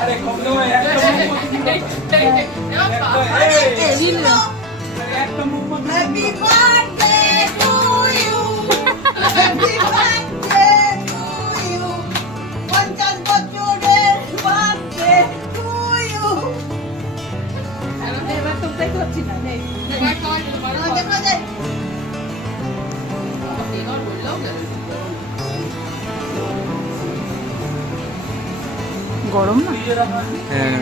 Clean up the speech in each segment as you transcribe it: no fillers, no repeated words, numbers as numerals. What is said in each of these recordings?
আরে কম দাও একটা মুখ happy birthday to you happy birthday to you 50 বছরের বার্থডে টু ইউ এবার তোমরাই করছি না নেই দেখা যায় গরম না? হ্যাঁ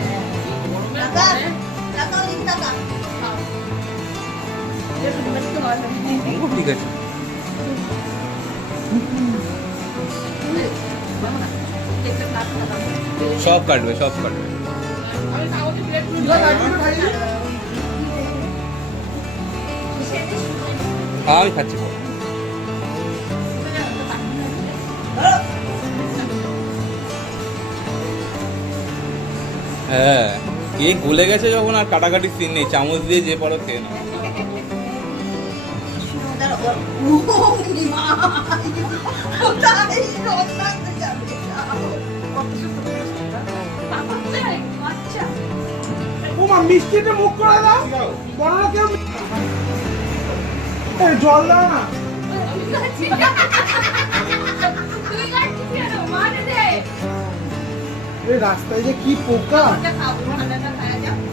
টাকা টাকা দিন টাকা ও ঠিক আছে সব কাটবে সব কাটবে আমি খাচ্ছি পরে। হ্যাঁ কেক গলে গেছে যখন আর কাটাকাটি সিন নেই, চামচ দিয়ে যে পারো খেয়ে নাও। ওমা মিষ্টিতে মুখ করে দাও বড়রা কেউ এই জল দাও না এই রাস্তায় যে কি পোকা খাবো ঠান্ডাটা খাওয়া যাবে